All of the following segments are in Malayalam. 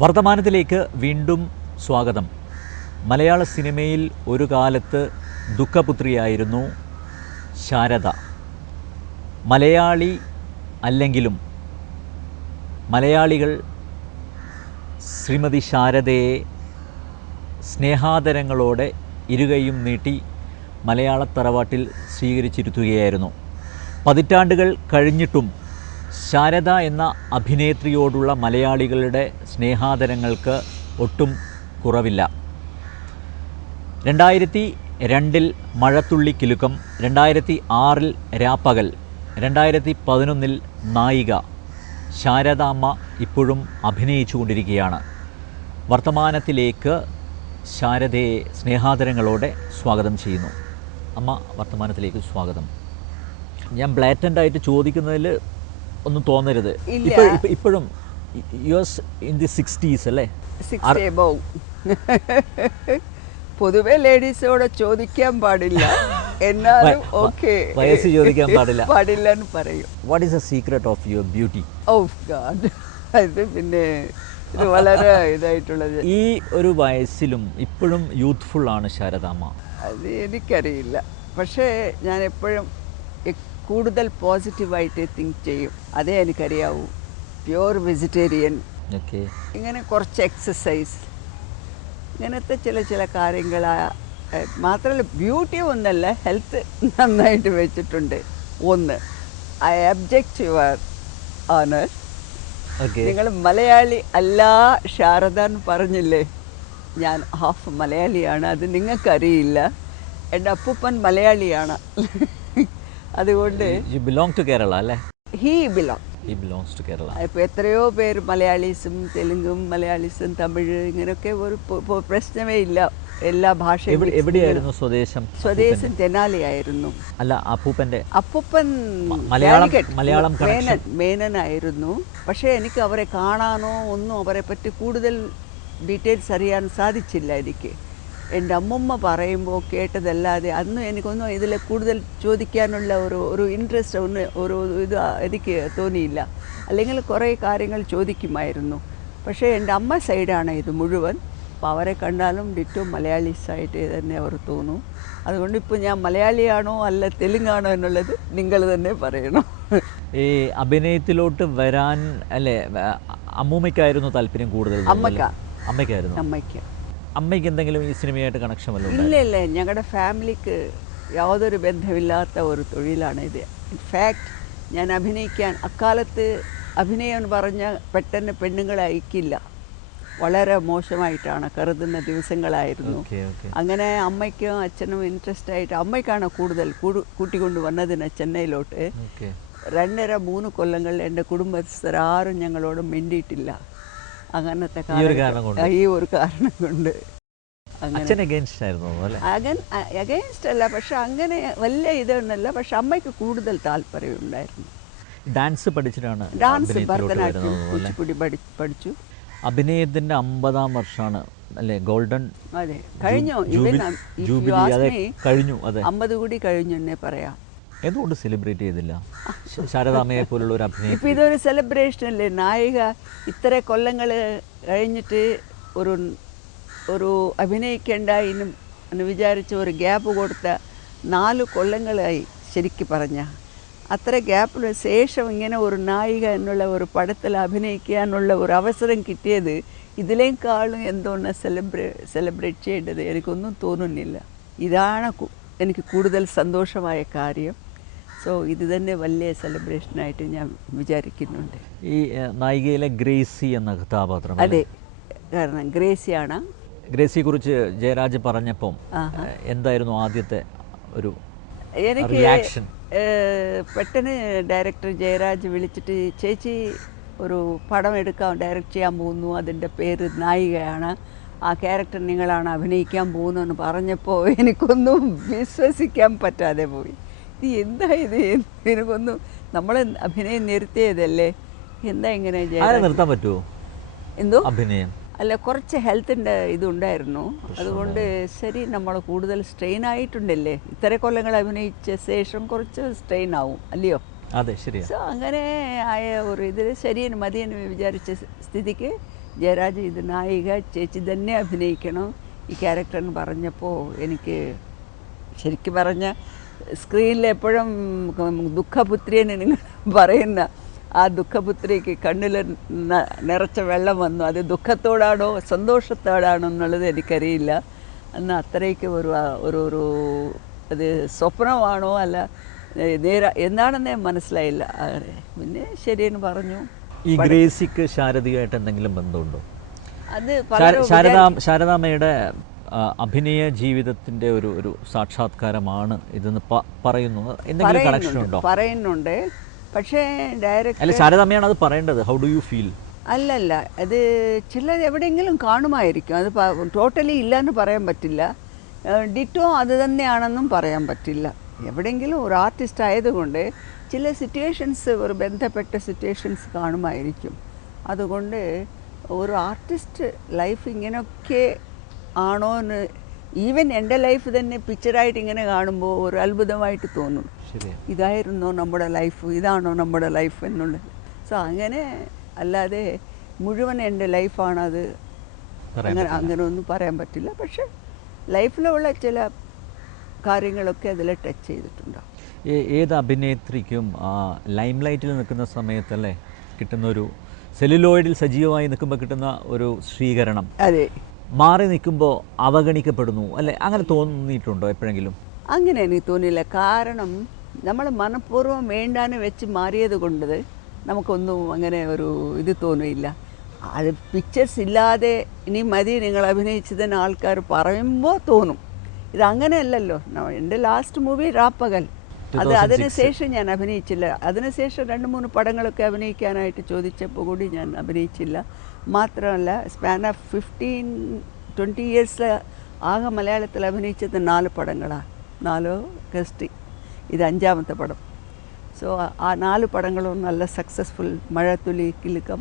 വർത്തമാനത്തിലേക്ക് വീണ്ടും സ്വാഗതം. മലയാള സിനിമയിൽ ഒരു കാലത്ത് ദുഃഖപുത്രിയായിരുന്നു ശാരദ. മലയാളി അല്ലെങ്കിലും മലയാളികൾ ശ്രീമതി ശാരദയെ സ്നേഹാദരങ്ങളോടെ ഇരുകൈയും നീട്ടി മലയാള തറവാട്ടിൽ സ്വീകരിച്ചിരുത്തുകയായിരുന്നു. പതിറ്റാണ്ടുകൾ കഴിഞ്ഞിട്ടും ശാരദ എന്ന അഭിനേത്രിയോടുള്ള മലയാളികളുടെ സ്നേഹാദരങ്ങൾക്ക് ഒട്ടും കുറവില്ല. 2002 മഴത്തുള്ളി കിലുക്കം, 2006 രാപ്പകൽ, 2011 നായിക ശാരദ അമ്മ ഇപ്പോഴും അഭിനയിച്ചുകൊണ്ടിരിക്കുകയാണ്. വർത്തമാനത്തിലേക്ക് ശാരദയെ സ്നേഹാദരങ്ങളോടെ സ്വാഗതം ചെയ്യുന്നു. അമ്മ, വർത്തമാനത്തിലേക്ക് സ്വാഗതം. ഞാൻ ബ്ലാറ്റൻ്റായിട്ട് ചോദിക്കുന്നതിൽ ഒന്നും തോന്നരുത്. ഇപ്പോഴും യുഎസ് ഇൻ ദി 60s അല്ലേ? പൊതുവെ ലേഡീസോട് ചോദിക്കാൻ പാടില്ല, എന്നാലും ഓക്കെ, വയസ്സ് ചോദിക്കാൻ പാടില്ല എന്ന് പറയും. What is the secret of your beauty? Oh God, അത് പിന്നെ ഇത് വളരെ ഇതായിട്ടുള്ളത്. ഈ ഒരു വയസ്സിലും ഇപ്പോഴും യൂത്ത്ഫുൾ ആണ് ശാരദാമ്മ. അത് എനിക്കറിയില്ല, പക്ഷേ ഞാൻ എപ്പോഴും കൂടുതൽ പോസിറ്റീവായിട്ട് തിങ്ക് ചെയ്യും. അതേ എനിക്കറിയാവൂ. പ്യുവർ വെജിറ്റേറിയൻ, ഇങ്ങനെ കുറച്ച് എക്സസൈസ്, ഇങ്ങനത്തെ ചില കാര്യങ്ങൾ. മാത്രമല്ല ബ്യൂട്ടി ഒന്നല്ല, ഹെൽത്ത് നന്നായിട്ട് വെച്ചിട്ടുണ്ട്. ഒന്ന്, ഐ അബ്ജെക്റ്റ് യുവർ ഓണർ. നിങ്ങൾ മലയാളി അല്ല ശാരദ എന്ന് പറഞ്ഞില്ലേ? ഞാൻ ഹാഫ് മലയാളിയാണ്, അത് നിങ്ങൾക്കറിയില്ല. എൻ്റെ അപ്പൂപ്പൻ മലയാളിയാണ്. അതുകൊണ്ട് you belong to Kerala അല്ലേ? he belongs to Kerala. ഇപ്പോൾ എത്രയോ പേര് മലയാളീസും തെലുങ്കും മലയാളീസും തമിഴ് ഇങ്ങനെയൊക്കെ ഒരു പ്രശ്നമേ ഇല്ല. എല്ലാ ഭാഷയും. എവിടെയായിരുന്നു സ്വദേശം? സ്വദേശം തെനാലിയായിരുന്നു. അല്ല, അപ്പൂപ്പൻ മലയാളം മേനനായിരുന്നു. പക്ഷേ എനിക്ക് അവരെ കാണാനോ ഒന്നും അവരെ പറ്റി കൂടുതൽ ഡീറ്റെയിൽസ് അറിയാൻ സാധിച്ചില്ല. എനിക്ക് എൻ്റെ അമ്മമ്മ പറയുമ്പോൾ കേട്ടതല്ലാതെ അന്ന് എനിക്കൊന്നും ഇതിൽ കൂടുതൽ ചോദിക്കാനുള്ള ഒരു ഇൻട്രസ്റ്റ് ഒരു ഇത് എനിക്ക് തോന്നിയില്ല. അല്ലെങ്കിൽ കുറേ കാര്യങ്ങൾ ചോദിക്കുമായിരുന്നു. പക്ഷേ എൻ്റെ അമ്മ സൈഡാണ് ഇത് മുഴുവൻ. അപ്പോൾ അവരെ കണ്ടാലും ഡിറ്റോ മലയാളീസായിട്ട് തന്നെ അവർ തോന്നും. അതുകൊണ്ട് ഇപ്പോൾ ഞാൻ മലയാളിയാണോ അല്ല തെലുങ്കാണോ എന്നുള്ളത് നിങ്ങൾ തന്നെ പറയണം. ഈ അഭിനയത്തിലോട്ട് വരാൻ അല്ലേ അമ്മൂമ്മയ്ക്കായിരുന്നു താല്പര്യം കൂടുതൽ? അമ്മയ്ക്ക് എന്തെങ്കിലും ഈ സിനിമയായിട്ട് കണക്ഷൻ വല്ലതും? ഇല്ല, ഞങ്ങളുടെ ഫാമിലിക്ക് യാതൊരു ബന്ധമില്ലാത്ത ഒരു തൊഴിലാണ് ഇത്. ഇൻഫാക്റ്റ് ഞാൻ അഭിനയിക്കാൻ അക്കാലത്ത് അഭിനയം എന്ന് പറഞ്ഞാൽ പെട്ടെന്ന് പെണ്ണുങ്ങളെ അയക്കില്ല, വളരെ മോശമായിട്ടാണ് കരുതുന്ന ദിവസങ്ങളായിരുന്നു. അങ്ങനെ അമ്മയ്ക്കും അച്ഛനും ഇൻട്രസ്റ്റ് ആയിട്ട് അമ്മയ്ക്കാണ് കൂടുതൽ കൂട്ടിക്കൊണ്ട് വന്നതിന് ചെന്നൈയിലോട്ട്. 2.5-3 കൊല്ലങ്ങൾ എൻ്റെ കുടുംബസ്ഥരാരും ഞങ്ങളോട് മിണ്ടിയിട്ടില്ല. അങ്ങനത്തെ ഈ ഒരു കാരണം കൊണ്ട്. അഗൈൻസ്റ്റ് അല്ല, പക്ഷെ അങ്ങനെ വലിയ ഇതൊന്നല്ല. പക്ഷെ അമ്മയ്ക്ക് കൂടുതൽ താല്പര്യമുണ്ടായിരുന്നു. ഡാൻസ് പഠിച്ചിട്ടാണ്? ഡാൻസ്, ഭരതനാട്യം, കുച്ചിപ്പുടി പഠിച്ചു. അഭിനയത്തിന്റെ 50ാം വർഷമാണ് അല്ലേ? ഗോൾഡൻ. അതെ, കഴിഞ്ഞു. കഴിഞ്ഞു. 50 കൂടി കഴിഞ്ഞു എന്നേ പറയാം. എന്തുകൊണ്ട് സെലിബ്രേറ്റ് ചെയ്തില്ല ശാരദാമ്മയെ പോലുള്ള ഒരു അഭിനയം? ഇപ്പം ഇതൊരു സെലിബ്രേഷൻ അല്ലേ? നായിക ഇത്ര കൊല്ലങ്ങൾ കഴിഞ്ഞിട്ട് ഒരു അഭിനയിക്കേണ്ട എന്ന് വിചാരിച്ച് ഒരു ഗ്യാപ്പ് കൊടുത്ത 4 കൊല്ലങ്ങളായി ശരിക്കും പറഞ്ഞാൽ. അത്ര ഗ്യാപ്പിന് ശേഷം ഇങ്ങനെ ഒരു നായിക എന്നുള്ള ഒരു പടത്തിൽ അഭിനയിക്കാനുള്ള ഒരു അവസരം കിട്ടിയത് ഇതിലേക്കാളും എന്തോന്ന് സെലിബ്രേറ്റ് ചെയ്യേണ്ടത് എനിക്കൊന്നും തോന്നുന്നില്ല. ഇതാണ് എനിക്ക് കൂടുതൽ സന്തോഷമായ കാര്യം. സോ ഇത് തന്നെ വലിയ സെലിബ്രേഷനായിട്ട് ഞാൻ വിചാരിക്കുന്നുണ്ട്. ഈ നായികയിലെ ഗ്രേസി എന്ന കഥാപാത്രം, അതെ, കാരണം ഗ്രേസിയാണ്. ഗ്രേസിയെക്കുറിച്ച് ജയരാജ് പറഞ്ഞപ്പം എന്തായിരുന്നു ആദ്യത്തെ ഒരു എനിക്ക് റിയാക്ഷൻ? പെട്ടെന്ന് ഡയറക്ടർ ജയരാജ് വിളിച്ചിട്ട്, ചേച്ചി ഒരു പടം ഡയറക്റ്റ് ചെയ്യാൻ പോകുന്നു, അതിൻ്റെ പേര് നായികയാണ്, ആ ക്യാരക്ടർ നിങ്ങളാണ് അഭിനയിക്കാൻ പോകുന്നതെന്ന് പറഞ്ഞപ്പോൾ എനിക്കൊന്നും വിശ്വസിക്കാൻ പറ്റാതെ പോയി. ഇത് എന്താ ഇത്, എനിക്കൊന്നും, നമ്മൾ അഭിനയം നിർത്തിയതല്ലേ, എന്താ ഇങ്ങനെ നിർത്താൻ പറ്റുമോ എന്തോ അഭിനയം? അല്ല, കുറച്ച് ഹെൽത്തിൻ്റെ ഇതുണ്ടായിരുന്നു, അതുകൊണ്ട് ശരി നമ്മൾ കൂടുതൽ സ്ട്രെയിൻ ആയിട്ടുണ്ടല്ലേ, ഇത്ര കൊല്ലങ്ങൾ അഭിനയിച്ച ശേഷം കുറച്ച് സ്ട്രെയിൻ ആവും അല്ലയോ? അതെ, ശരി. സോ അങ്ങനെ ആയ ഒരു ഇതിൽ ശരിയെന്ന് മതിയെന്ന് വിചാരിച്ച സ്ഥിതിക്ക് ജയരാജ് ഇത് നായിക ചേച്ചി തന്നെ അഭിനയിക്കണം ഈ ക്യാരക്ടറിന് പറഞ്ഞപ്പോൾ എനിക്ക് ശരിക്കും പറഞ്ഞ സ്ക്രീനിൽ എപ്പോഴും ദുഃഖപുത്രിയെന്ന് നിങ്ങൾ പറയുന്ന ആ ദുഃഖപുത്രിക്ക് കണ്ണിൽ നിറച്ച വെള്ളം വന്നു. അത് ദുഃഖത്തോടാണോ സന്തോഷത്തോടാണോ എന്നുള്ളത് എനിക്കറിയില്ല. അന്ന് അത്രയ്ക്ക് ഒരു അത് സ്വപ്നമാണോ അല്ല എന്താണെന്നേ മനസ്സിലായില്ല. പിന്നെ ശരിയെന്ന് പറഞ്ഞു. ഈ ഗ്രേസിക്ക് ശാരദയായിട്ട് എന്തെങ്കിലും ബന്ധമുണ്ടോ? അത് ശാരദാമ്മയുടെ അഭിനയ ജീവിതത്തിന്റെ ഒരു സാക്ഷാത്കാരമാണ് ഇതെന്ന് പറയുന്നു. എന്തെങ്കിലും കണക്ഷൻ ഉണ്ടോ? പറയുന്നുണ്ട്, പക്ഷേ ഡയറക്റ്റ് ശാരദാമ്മയാണ് അത് പറയേണ്ടത്. How do you feel? അല്ലല്ല, അത് ചിലർ എവിടെയെങ്കിലും കാണുമായിരിക്കും, അത് ടോട്ടലി ഇല്ലയെന്ന് പറയാൻ പറ്റില്ല, ഡിറ്റോ അത് തന്നെയാണെന്നും പറയാൻ പറ്റില്ല. എവിടെയെങ്കിലും ഒരു ആർട്ടിസ്റ്റ് ആയതുകൊണ്ട് ചില സിറ്റുവേഷൻസ്, ഒരു ബന്ധപ്പെട്ട സിറ്റുവേഷൻസ് കാണുമായിരിക്കും. അതുകൊണ്ട് ഒരു ആർട്ടിസ്റ്റ് ലൈഫ് ഇങ്ങനെയൊക്കെ ആണോ എന്ന്, ഈവൻ എൻ്റെ ലൈഫ് തന്നെ പിക്ചറായിട്ട് ഇങ്ങനെ കാണുമ്പോൾ ഒരു അത്ഭുതമായിട്ട് തോന്നും. ഇതായിരുന്നോ നമ്മുടെ ലൈഫ്, ഇതാണോ നമ്മുടെ ലൈഫ് എന്നുള്ളത്. സോ അങ്ങനെ അല്ലാതെ മുഴുവൻ എൻ്റെ ലൈഫാണത് അങ്ങനെ ഒന്നും പറയാൻ പറ്റില്ല. പക്ഷെ ലൈഫിലുള്ള ചില കാര്യങ്ങളൊക്കെ അതിൽ ടച്ച് ചെയ്തിട്ടുണ്ടാവും. ഏത് അഭിനേത്രിക്കും ലൈം ലൈറ്റിൽ നിൽക്കുന്ന സമയത്തല്ലേ കിട്ടുന്ന ഒരു, സെല്ലുലോയിഡിൽ സജീവമായി നിൽക്കുമ്പോൾ കിട്ടുന്ന ഒരു സ്വീകരണം, അതെ, മാറി നിൽക്കുമ്പോൾ അവഗണിക്കപ്പെടുന്നു അല്ലേ? അങ്ങനെ തോന്നിയിട്ടുണ്ടോ എപ്പോഴെങ്കിലും? അങ്ങനെ എനിക്ക് തോന്നിയില്ല. കാരണം നമ്മൾ മനഃപൂർവ്വം വേണ്ടാന്ന് വെച്ച് മാറിയത് കൊണ്ട് നമുക്കൊന്നും അങ്ങനെ ഒരു ഇത് തോന്നിയില്ല. അത് പിക്ചേഴ്സ് ഇല്ലാതെ ഇനി മതി നിങ്ങൾ അഭിനയിച്ചതിന് ആൾക്കാർ പറയുമ്പോൾ തോന്നും. ഇതങ്ങനെയല്ലല്ലോ. എൻ്റെ ലാസ്റ്റ് മൂവി രാപ്പകൽ, അതിനുശേഷം ഞാൻ അഭിനയിച്ചില്ല. അതിനുശേഷം 2-3 പടങ്ങളൊക്കെ അഭിനയിക്കാനായിട്ട് ചോദിച്ചപ്പോൾ കൂടി ഞാൻ അഭിനയിച്ചില്ല. മാത്രമല്ല സ്പാൻ ഓഫ് 15-20 ഇയേഴ്സിൽ ആകെ മലയാളത്തിൽ അഭിനയിച്ചത് 4 പടങ്ങളാണ്, 4 ഗസ്റ്റ്, ഇത് 5ാമത്തെ പടം. സോ ആ 4 പടങ്ങളും നല്ല സക്സസ്ഫുൾ. മഴത്തുള്ളി കിലുക്കം,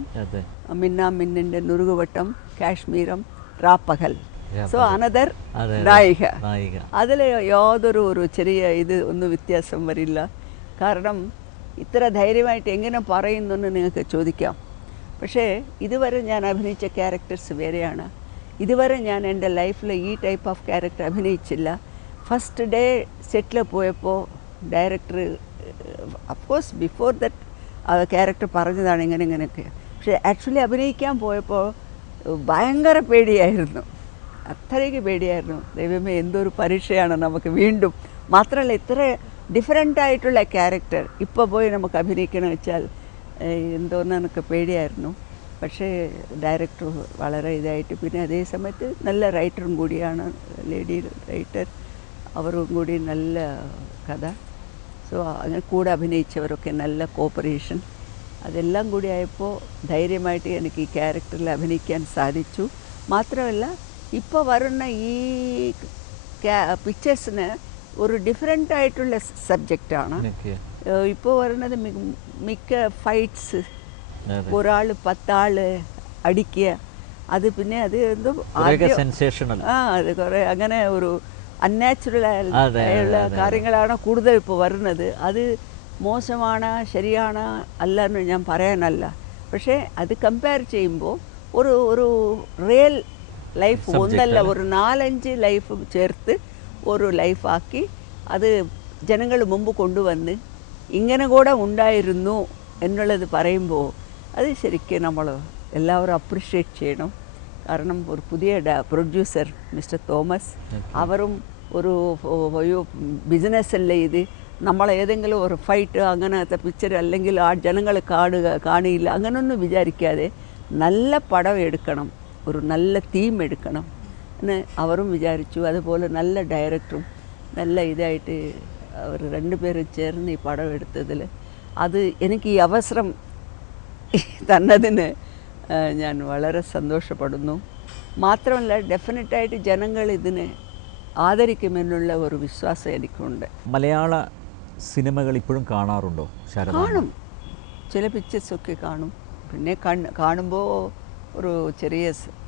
മിന്നാ മിന്നിൻ്റെ നുറുകുവട്ടം, കാശ്മീരം, രാപ്പകൽ. സോ അനദർ നായിക. അതിൽ യാതൊരു ചെറിയ ഒന്നും വ്യത്യാസം വരില്ല. കാരണം ഇത്ര ധൈര്യമായിട്ട് എങ്ങനെ പറയുന്നെന്ന് നിങ്ങൾക്ക് ചോദിക്കാം. പക്ഷേ ഇതുവരെ ഞാൻ അഭിനയിച്ച ക്യാരക്ടേഴ്സ് വേറെയാണ്. ഇതുവരെ ഞാൻ എൻ്റെ ലൈഫിൽ ഈ ടൈപ്പ് ഓഫ് ക്യാരക്ടർ അഭിനയിച്ചില്ല. ഫസ്റ്റ് ഡേ സെറ്റിൽ പോയപ്പോൾ ഡയറക്ടർ, അഫ്കോഴ്സ് ബിഫോർ ദറ്റ് ആ ക്യാരക്ടർ പറഞ്ഞതാണ് ഇങ്ങനെയൊക്കെ. പക്ഷേ ആക്ച്വലി അഭിനയിക്കാൻ പോയപ്പോൾ ഭയങ്കര പേടിയായിരുന്നു, അത്രയ്ക്ക് പേടിയായിരുന്നു. ദൈവമേ, എന്തൊരു പരീക്ഷയാണ് നമുക്ക് വീണ്ടും. മാത്രമല്ല ഇത്ര ഡിഫറെൻ്റായിട്ടുള്ള ക്യാരക്ടർ ഇപ്പോൾ പോയി നമുക്ക് അഭിനയിക്കണം വെച്ചാൽ എന്തോന്ന് എനിക്ക് പേടിയായിരുന്നു. പക്ഷേ ഡയറക്ടർ വളരെ ഇതായിട്ട്, പിന്നെ അതേ സമയത്ത് നല്ല റൈറ്ററും കൂടിയാണ്, ലേഡി റൈറ്റർ, അവരും കൂടി നല്ല കഥ. സോ അങ്ങനെ കൂടെ അഭിനയിച്ചവരൊക്കെ നല്ല കോപ്പറേഷൻ, അതെല്ലാം കൂടി ആയപ്പോൾ ധൈര്യമായിട്ട് എനിക്ക് ഈ ക്യാരക്ടറിൽ അഭിനയിക്കാൻ സാധിച്ചു. മാത്രമല്ല ഇപ്പോൾ വരുന്ന ഈ പിക്ചേഴ്സിന് ഒരു ഡിഫറെൻ്റായിട്ടുള്ള സബ്ജക്റ്റാണ് ഇപ്പോൾ വരുന്നത്. മിക്ക ഫൈറ്റ്സ്, ഒരാൾ 10 ആൾ അടിക്കുക, അത് പിന്നെ അത് എന്തോ അത് കുറേ അങ്ങനെ ഒരു അൺനാച്ചുറൽ ആയുള്ള കാര്യങ്ങളാണ് കൂടുതൽ ഇപ്പോൾ വരുന്നത്. അത് മോശമാണ് ശരിയാണ് അല്ല എന്ന് ഞാൻ പറയാനല്ല. പക്ഷേ അത് കമ്പയർ ചെയ്യുമ്പോൾ ഒരു റിയൽ ലൈഫ് ഒന്നല്ല, ഒരു 4-5 ലൈഫ് ചേർത്ത് ഒരു ലൈഫാക്കി അത് ജനങ്ങൾ മുമ്പ് കൊണ്ടുവന്ന് ഇങ്ങനെ കൂടെ ഉണ്ടായിരുന്നു എന്നുള്ളത് പറയുമ്പോൾ അത് ശരിക്കും നമ്മൾ എല്ലാവരും അപ്രിഷ്യേറ്റ് ചെയ്യണം. കാരണം ഒരു പുതിയ പ്രൊഡ്യൂസർ മിസ്റ്റർ തോമസ്, അവരും ഒരു ബിസിനസ്സല്ലേ ഇത്, നമ്മൾ ഏതെങ്കിലും ഒരു ഫൈറ്റ് അങ്ങനത്തെ പിക്ചർ അല്ലെങ്കിൽ ആ ജനങ്ങൾ കാണിയില്ല അങ്ങനെയൊന്നും വിചാരിക്കാതെ നല്ല പടം എടുക്കണം, ഒരു നല്ല തീം എടുക്കണം എന്ന് അവരും വിചാരിച്ചു. അതുപോലെ നല്ല ഡയറക്ടറും നല്ല ഇതായിട്ട് അവർ രണ്ടുപേരും ചേർന്ന് ഈ പടം എടുത്തതിൽ അത് എനിക്ക് ഈ അവസരം തന്നതിന് ഞാൻ വളരെ സന്തോഷപ്പെടുന്നു. മാത്രമല്ല ഡെഫിനറ്റായിട്ട് ജനങ്ങൾ ഇതിനെ ആദരിക്കുമെന്നുള്ള ഒരു വിശ്വാസം എനിക്കുണ്ട്. മലയാള സിനിമകൾ ഇപ്പോഴും കാണാറുണ്ടോ ശാരദ? കാണും, ചില പിക്ചേഴ്സൊക്കെ കാണും. പിന്നെ കാണുമ്പോൾ ഒരു ചെറിയ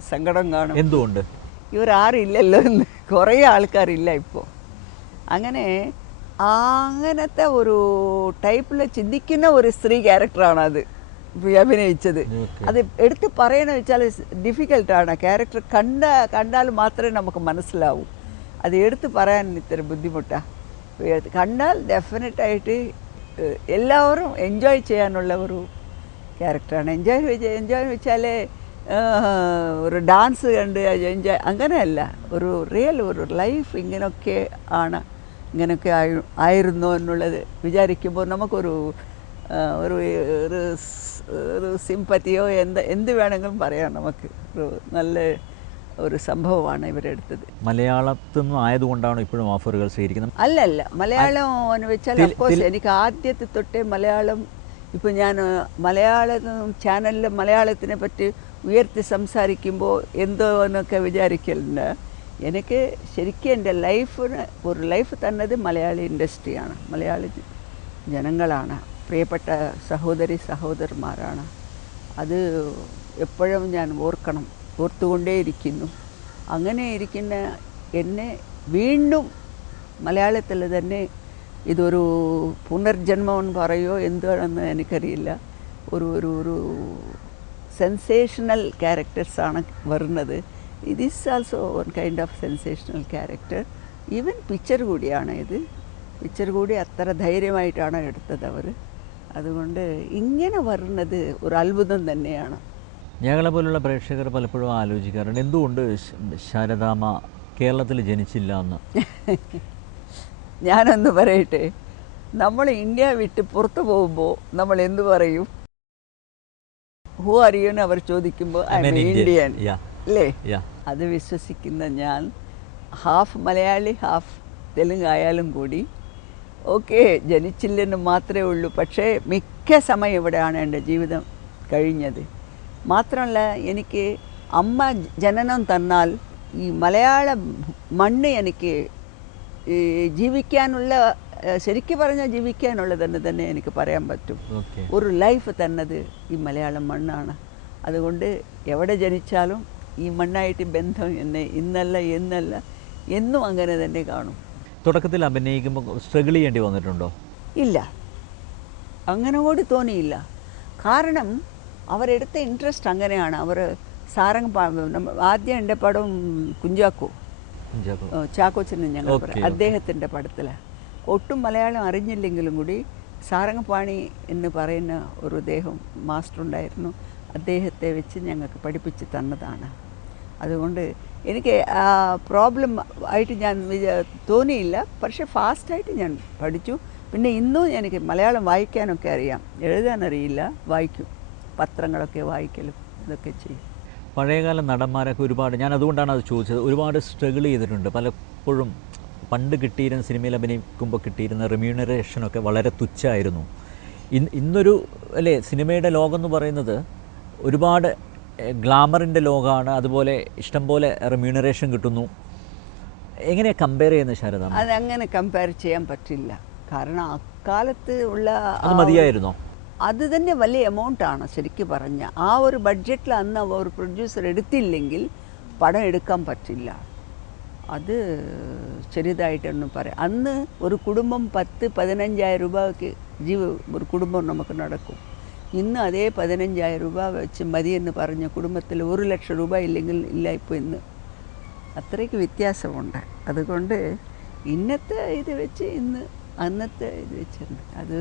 സങ്കടം കാണും. എന്തുകൊണ്ട്? ഇവരാരില്ലല്ലോ എന്ന്, കുറേ ആൾക്കാരില്ല ഇപ്പോൾ. അങ്ങനത്തെ ഒരു ടൈപ്പിൽ ചിന്തിക്കുന്ന ഒരു സ്ത്രീ ക്യാരക്ടറാണ് അത് അഭിനയിച്ചത്. അത് എടുത്ത് പറയണമെന്ന് വെച്ചാൽ ഡിഫിക്കൽട്ടാണ്. ക്യാരക്ടർ കണ്ടാൽ മാത്രമേ നമുക്ക് മനസ്സിലാവൂ. അത് എടുത്ത് പറയാൻ ഇത്ര ബുദ്ധിമുട്ടാണ്. കണ്ടാൽ ഡെഫിനറ്റായിട്ട് എല്ലാവരും എൻജോയ് ചെയ്യാനുള്ള ഒരു ക്യാരക്ടറാണ്. എൻജോയ് വെച്ചാൽ ഒരു ഡാൻസ് കണ്ട് എൻജോയ് അങ്ങനെയല്ല, ഒരു റിയൽ ഒരു ലൈഫ് ഇങ്ങനെയൊക്കെ ആണ്, ഇങ്ങനെയൊക്കെ ആയിരുന്നു എന്നുള്ളത് വിചാരിക്കുമ്പോൾ നമുക്കൊരു ഒരു ഒരു സിമ്പത്തിയോ എന്ത് വേണമെങ്കിലും പറയാം. നമുക്ക് ഒരു നല്ല ഒരു സംഭവമാണ് ഇവരെടുത്തത്. മലയാളത്തിൽ നിന്നും ആയതുകൊണ്ടാണ് ഇപ്പോഴും ഓഫറുകൾ സ്വീകരിക്കുന്നത്? അല്ലല്ല, മലയാളം എന്ന് വെച്ചാൽ അഫ്കോഴ്സ് എനിക്ക് ആദ്യത്തെ തൊട്ടേ മലയാളം, ഇപ്പോൾ ഞാൻ മലയാളം ചാനലിൽ മലയാളത്തിനെ പറ്റി ഉയർത്തി സംസാരിക്കുമ്പോൾ എന്തോ എന്നൊക്കെ വിചാരിക്കലുണ്ട്. എനിക്ക് ശരിക്കും എൻ്റെ ഒരു ലൈഫ് തന്നത് മലയാളി ഇൻഡസ്ട്രിയാണ്, മലയാളി ജനങ്ങളാണ്, പ്രിയപ്പെട്ട സഹോദരന്മാരാണ്. അത് എപ്പോഴും ഞാൻ ഓർത്തുകൊണ്ടേയിരിക്കുന്നു. അങ്ങനെ ഇരിക്കുന്ന എന്നെ വീണ്ടും മലയാളത്തിൽ തന്നെ ഇതൊരു പുനർജന്മം എന്ന് പറയുമോ എന്താണെന്ന് എനിക്കറിയില്ല, ഒരു സെൻസേഷണൽ ക്യാരക്ടേഴ്സാണ് വരുന്നത്. ഇത് is also one kind of sensational character. Even picture കൂടിയാണ് ഇത്. പിക്ചർ കൂടി അത്ര ധൈര്യമായിട്ടാണ് എടുത്തത് അവർ. അതുകൊണ്ട് ഇങ്ങനെ വരുന്നത് ഒരു അത്ഭുതം തന്നെയാണ്. ഞങ്ങളെ പോലുള്ള പ്രേക്ഷകർ പലപ്പോഴും ആലോചിക്കാറുണ്ട് എന്തുകൊണ്ട് ശാരദാമ്മ കേരളത്തിൽ ജനിച്ചില്ല എന്ന്. ഞാനൊന്ന് പറയട്ടെ, നമ്മൾ ഇന്ത്യ വിട്ട് പുറത്തു പോകുമ്പോൾ നമ്മൾ എന്തു പറയും? ഹൂ അറിയുമെന്ന് അവർ ചോദിക്കുമ്പോൾ ഐ എം ഇന്ത്യൻ അല്ലേ? അത് വിശ്വസിക്കുന്ന ഞാൻ ഹാഫ് മലയാളി ഹാഫ് തെലുങ്ക് ആയാലും കൂടി ഓക്കെ ജനിച്ചില്ലെന്ന് മാത്രമേ ഉള്ളൂ. പക്ഷേ മിക്ക സമയം ഇവിടെയാണ് എൻ്റെ ജീവിതം കഴിഞ്ഞത്. മാത്രമല്ല എനിക്ക് അമ്മ ജനനം തന്നാൽ ഈ മലയാള മണ്ണ് എനിക്ക് ജീവിക്കാനുള്ള, ശരിക്കും പറഞ്ഞാൽ ജീവിക്കാനുള്ളത് തന്നെ എനിക്ക് പറയാൻ പറ്റും. ഒരു ലൈഫ് തന്നത് ഈ മലയാളം മണ്ണാണ്. അതുകൊണ്ട് എവിടെ ജനിച്ചാലും ഈ മണ്ണായിട്ട് ബന്ധം എന്നെ എന്നല്ല എന്നും അങ്ങനെ തന്നെ കാണും. തുടക്കത്തിൽ അഭിനയിക്കുമ്പോൾ സ്ട്രഗിൾ ചെയ്യേണ്ടി വന്നിട്ടുണ്ടോ? ഇല്ല, അങ്ങനെ കൂടി തോന്നിയില്ല. കാരണം അവരെടുത്ത ഇൻട്രസ്റ്റ് അങ്ങനെയാണ്. അവർ ആദ്യം എൻ്റെ പടം കുഞ്ചാക്കോ ചാക്കോച്ചൻ ഞങ്ങൾ അദ്ദേഹത്തിൻ്റെ പടത്തിൽ ഒട്ടും മലയാളം അറിഞ്ഞില്ലെങ്കിലും കൂടി സാരംഗപാണി എന്ന് പറയുന്ന ഒരു മാസ്റ്റർ ഉണ്ടായിരുന്നു. അദ്ദേഹത്തെ വെച്ച് ഞങ്ങൾക്ക് പഠിപ്പിച്ച് തന്നതാണ്. അതുകൊണ്ട് എനിക്ക് പ്രോബ്ലം ആയിട്ട് ഞാൻ തോന്നിയില്ല. പക്ഷേ ഫാസ്റ്റായിട്ട് ഞാൻ പഠിച്ചു. പിന്നെ ഇന്നും എനിക്ക് മലയാളം വായിക്കാനൊക്കെ അറിയാം, എഴുതാനറിയില്ല, വായിക്കും, പത്രങ്ങളൊക്കെ വായിക്കലും ഇതൊക്കെ ചെയ്യും. പഴയകാല നടന്മാരൊക്കെ ഒരുപാട്, ഞാൻ അതുകൊണ്ടാണ് അത് ചോദിച്ചത്, ഒരുപാട് സ്ട്രഗിൾ ചെയ്തിട്ടുണ്ട്. പലപ്പോഴും പണ്ട് കിട്ടിയിരുന്ന സിനിമയിൽ അഭിനയിക്കുമ്പോൾ കിട്ടിയിരുന്ന റെമ്യൂണറേഷനൊക്കെ വളരെ തുച്ഛമായിരുന്നു. ഇന്നൊരു അല്ലേ സിനിമയുടെ ലോകം എന്ന് പറയുന്നത് ഒരുപാട് ഗ്ലാമറിൻ്റെ ലോകമാണ്. അതുപോലെ ഇഷ്ടംപോലെ റെമ്യൂണറേഷൻ കിട്ടുന്നു. എങ്ങനെയാണ് കമ്പയർ ചെയ്യുന്നത് ശാരദ? അതങ്ങനെ കമ്പയർ ചെയ്യാൻ പറ്റില്ല. കാരണം അക്കാലത്ത് ഉള്ള അത് മതിയായിരുന്നോ? അത് തന്നെ വലിയ എമൗണ്ടാണ് ശരിക്കും പറഞ്ഞാൽ. ആ ഒരു ബഡ്ജറ്റിൽ അന്ന് ഒരു പ്രൊഡ്യൂസർ എടുത്തില്ലെങ്കിൽ പടം എടുക്കാൻ പറ്റില്ല. അത് ചെറുതായിട്ടൊന്നും പറയാം. അന്ന് ഒരു കുടുംബം 10-15,000 രൂപയ്ക്ക് ഒരു കുടുംബം നമുക്ക് നടക്കും. ഇന്ന് അതേ 15,000 രൂപ വെച്ച് മതിയെന്ന് പറഞ്ഞ കുടുംബത്തിൽ 1,00,000 രൂപ ഇല്ലെങ്കിൽ ഇല്ല ഇപ്പോൾ ഇന്ന്. അത്രയ്ക്ക് വ്യത്യാസമുണ്ട്. അതുകൊണ്ട് ഇന്നത്തെ ഇത് വെച്ച് അന്നത്തെ ഇത് വെച്ചിരുന്നു അത്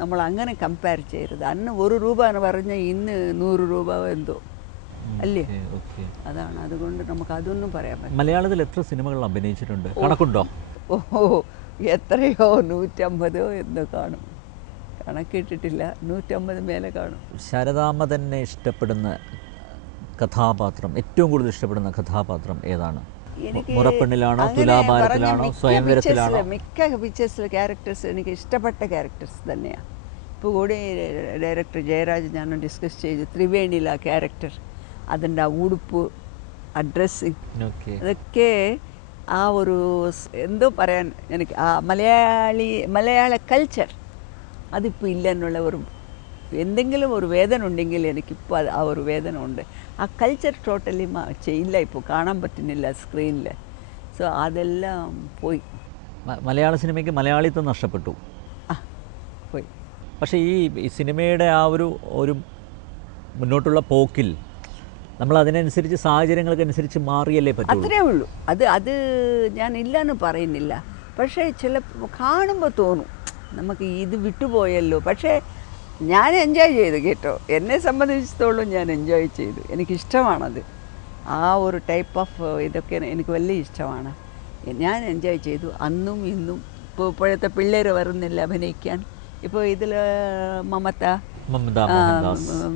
നമ്മൾ അങ്ങനെ കമ്പയർ ചെയ്യരുത്. അന്ന് 1 രൂപ എന്ന് പറഞ്ഞാൽ ഇന്ന് 100 രൂപ എന്തോ അല്ലേ? അതാണ്. അതുകൊണ്ട് നമുക്ക് അതൊന്നും പറയാൻ പറ്റില്ല. മലയാളത്തിൽ എത്ര സിനിമകൾ അഭിനയിച്ചിട്ടുണ്ട്, കണക്കുണ്ടോ? എത്രയോ 150 എന്ന് കാണും, കണക്കിട്ടിട്ടില്ല, 150 മേലെ കാണും. ശാരദാമ്മ തന്നെ ഇഷ്ടപ്പെടുന്ന കഥാപാത്രം, ഏറ്റവും കൂടുതൽ ഇഷ്ടപ്പെടുന്ന കഥാപാത്രം ഏതാണ്? എനിക്ക് മുറപ്പെണ്ണിലാണോ, അങ്ങനെ തുലാഭാരത്തിലാണോ, പറഞ്ഞ സ്വയംവരത്തിലാണോ? മിക്ക പിക്ചേഴ്സിലെ ക്യാരക്ടേഴ്സ് എനിക്ക് ഇഷ്ടപ്പെട്ട ക്യാരക്ടേഴ്സ് തന്നെയാണ്. ഇപ്പോൾ കൂടി ഡയറക്ടർ ജയരാജ് ഞാനും ഡിസ്കസ് ചെയ്തു, ത്രിവേണിയിലെ ആ ക്യാരക്ടർ, അതിൻ്റെ ആ ഉടുപ്പ്, ആ ഡ്രസ്സിങ്, ഓക്കെ. അതൊക്കെ ആ ഒരു എന്തോ പറയാൻ എനിക്ക് ആ മലയാള കൾച്ചർ അതിപ്പോൾ ഇല്ല എന്നുള്ള ഒരു എന്തെങ്കിലും ഒരു വേദന ഉണ്ടെങ്കിൽ എനിക്കിപ്പോൾ അത് ആ ഒരു വേദന ഉണ്ട്. ആ കൾച്ചർ ടോട്ടലി ചെയ്യില്ല, ഇപ്പോൾ കാണാൻ പറ്റുന്നില്ല സ്ക്രീനിൽ. സോ അതെല്ലാം പോയി. മലയാള സിനിമയ്ക്ക് മലയാളിത്വം നഷ്ടപ്പെട്ടു. പോയി. പക്ഷേ ഈ സിനിമയുടെ ആ ഒരു മുന്നോട്ടുള്ള പോക്കിൽ നമ്മൾ അതിനനുസരിച്ച് സാഹചര്യങ്ങൾക്കനുസരിച്ച് മാറിയല്ലേ പറ്റുള്ളൂ. അത്രേ ഉള്ളൂ. അത് ഞാൻ ഇല്ലയെന്ന് പറയുന്നില്ല. പക്ഷേ ചില കാണുമ്പോൾ തോന്നും നമുക്ക് ഇത് വിട്ടുപോയല്ലോ. പക്ഷേ ഞാൻ എൻജോയ് ചെയ്തു കേട്ടോ, എന്നെ സംബന്ധിച്ചിടത്തോളം ഞാൻ എൻജോയ് ചെയ്തു. എനിക്കിഷ്ടമാണത്. ആ ഒരു ടൈപ്പ് ഓഫ് ഇതൊക്കെ എനിക്ക് വലിയ ഇഷ്ടമാണ്. ഞാൻ എൻജോയ് ചെയ്തു അന്നും ഇന്നും. ഇപ്പോഴത്തെ പിള്ളേർ വരുന്നില്ല അഭിനയിക്കാൻ. ഇപ്പോൾ ഇതിൽ